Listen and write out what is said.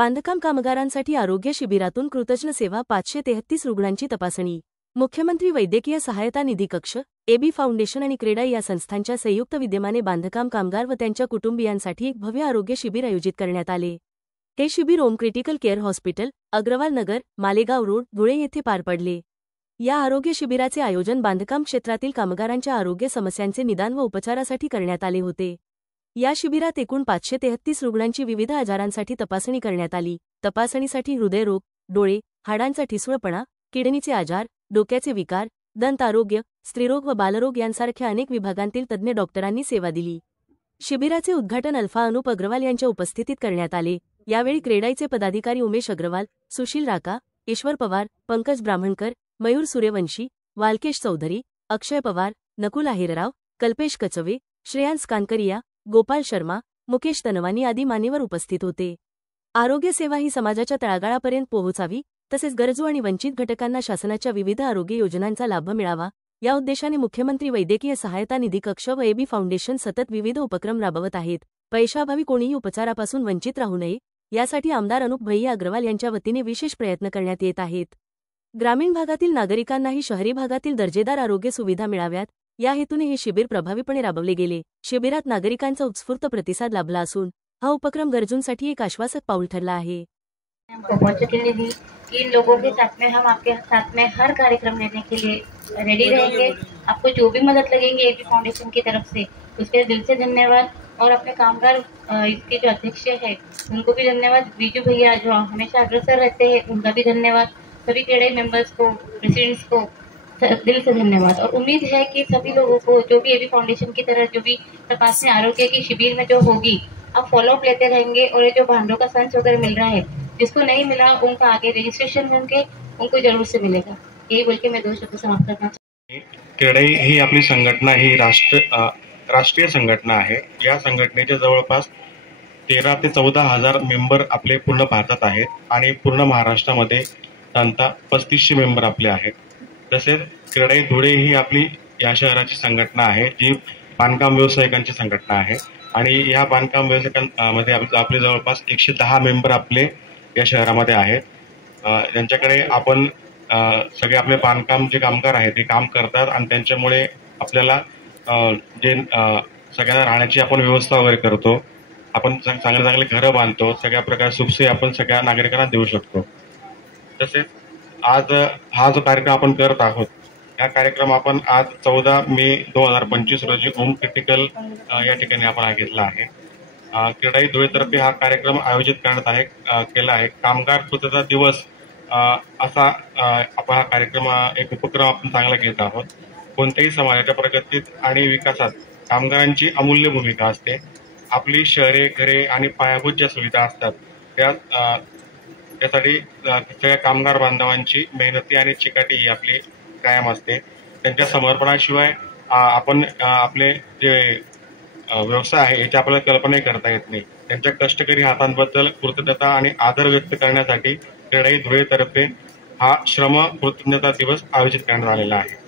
बांधकाम कामगारांसाठी आरोग्य शिबिरातून कृतज्ञ सेवा 533 रुग्णांची तपासणी। मुख्यमंत्री वैद्यकीय सहायता निधी कक्ष, एबी फाउंडेशन आणि क्रेडा या संस्थांच्या संयुक्त विद्यमाने बांधकाम कामगार व त्यांच्या कुटुंबियांसाठी एक भव्य आरोग्य शिबिर आयोजित करण्यात आले। हे शिबिर ओम क्रिटिकल केअर हॉस्पिटल, अग्रवाल नगर, मालेगाव रोड, धुळे येथे पार पडले। या आरोग्य शिबिराचे आयोजन बांधकाम क्षेत्रातील कामगारांच्या आरोग्य समस्यांचे निदान व उपचारासाठी करण्यात आले होते। या शिबिरात एकूण 533 रुग्णांची विविध आजारांसाठी तपासणी करण्यात आली। तपासणीसाठी हृदयरोग, डोळे, हाडांचा ठिसूळपणा, किडनीचे आजार, डोक्याचे विकार, दंत आरोग्य, स्त्रीरोग व बालरोग यांसारख्या अनेक विभागांतील तज्ज्ञ डॉक्टरांनी सेवा दिली। शिबिराचे उद्घाटन अल्फा अनुप अग्रवाल यांच्या उपस्थितीत करण्यात आले। यावेळी क्रेडाईचे पदाधिकारी उमेश अग्रवाल, सुशील राका, ईश्वर पवार, पंकज ब्राह्मणकर, मयूर सूर्यवंशी, वालकेश चौधरी, अक्षय पवार, नकुल आहेरराव, कल्पेश कचवे, श्रेयांस कानकरिया, गोपाल शर्मा, मुकेश तनवानी आदी मान्यवर उपस्थित होते। आरोग्य सेवा ही समाजाच्या तळागाळापर्यंत पोहोचावी, तसेच गरजू आणि वंचित घटकांना शासनाच्या विविध आरोग्य योजनांचा लाभ मिळावा, या उद्देशाने मुख्यमंत्री वैद्यकीय सहायता निधी कक्ष व एबी फाउंडेशन सतत विविध उपक्रम राबवत आहेत। पैशाअभावी कोणीही उपचारापासून वंचित राहू नये, यासाठी आमदार अनुप भैया अग्रवाल यांच्या वतीने विशेष प्रयत्न करण्यात येत आहेत। ग्रामीण भागातील नागरिकांनाही शहरी भागातील दर्जेदार आरोग्य सुविधा मिळाव्यात, या हेतूने हे शिबिर प्रभावीपणे राबवले गेले। शिबिरात नागरिकांचा उत्स्फूर्त प्रतिसाद लाभला असून हा उपक्रम गरजूंसाठी एक आश्वासक पाऊल ठरला आहे। अपॉर्चुनिटी दी कि इन लोगों के साथ में हम आपके साथ में हर कार्यक्रम लेने के लिए रेडी रहेंगे। आपको जो भी मदद लगेगी एबी फाउंडेशन की तरफ से, उसके दिल से धन्यवाद। और अपने कामगार इसके जो अध्यक्ष है उनको भी धन्यवाद। बीजू भैया जो हमेशा अग्रसर रहते हैं उनका भी धन्यवाद। सभी क्रेडाई मेंबर्स को, प्रेसिडेंट्स को दिल से धन्यवाद। और उम्मीद है कि सभी लोगों को जो भी एबी फाउंडेशन की तरफ जो भी तपासनी आरोग्य की शिविर में जो होगी, आप फॉलोअप लेते रहेंगे। और ये जो भांडों का संच वगैरह मिल रहा है, जिसको नहीं मिला उनका आगे रजिस्ट्रेशन होंगे, उनको जरूर से मिलेगा। यही बोल के मैं 2 शब्द समाप्त करना चाहती हूँ। क्रेडाई ही आपली संघटना ही राष्ट्रीय संघटना आहे। या संघटनेच्या जवळपास 13 ते 14 हजार मेंबर आपले पूर्ण भारतात आहेत आणि पूर्ण महाराष्ट्रामध्ये साधारणतः 3500 मेंबर आपले आहेत। तसेच क्रेडाई धुळे ही आपली या शहराची संघटना आहे, जी बांधकाम व्यावसायिकांची संघटना आहे। आणि या बांधकाम व्यावसायिकांमध्ये आपले जवळपास 110 मेंबर आपले या शहरामध्ये आहेत, ज्यांच्याकडे आपण सगळे आपले बांधकाम जे कामगार आहेत ते काम करतात आणि त्यांच्यामुळे आपल्याला जे सगळ्यांना राहण्याची आपण व्यवस्था वगैरे करतो, आपण चांगले चांगले घरं बांधतो, सगळ्या प्रकारचे सुखसोयी आपण सगळ्या नागरिकांना देऊ शकतो। तसेच आज हा जो कार्यक्रम आपण करत आहोत, हा कार्यक्रम आपण आज 14 मे 2025 रोजी ओम क्रिटिकल या ठिकाणी आपण हा घेतला आहे। क्रेडाई धुळेतर्फे हा कार्यक्रम आयोजित करण्यात केला आहे। कामगार कृतज्ञता दिवस असा आपण हा कार्यक्रम, एक उपक्रम आपण चांगला घेत आहोत। कोणत्याही समाजाच्या प्रगतीत आणि विकासात कामगारांची अमूल्य भूमिका असते। आपली शहरे, घरे आणि पायाभूत ज्या सुविधा असतात त्यासाठी सगळ्या कामगार बांधवांची मेहनती आणि चिकाटी ही आपली कायम असते। त्यांच्या समर्पणाशिवाय आपण आपले जे व्यवसाय आहे याची आपल्याला कल्पनाही करता येत नाही। त्यांच्या कष्टकरी हातांबद्दल कृतज्ञता आणि आदर व्यक्त करण्यासाठी क्रेडाई धुळेतर्फे हा श्रम कृतज्ञता दिवस आयोजित करण्यात आलेला आहे।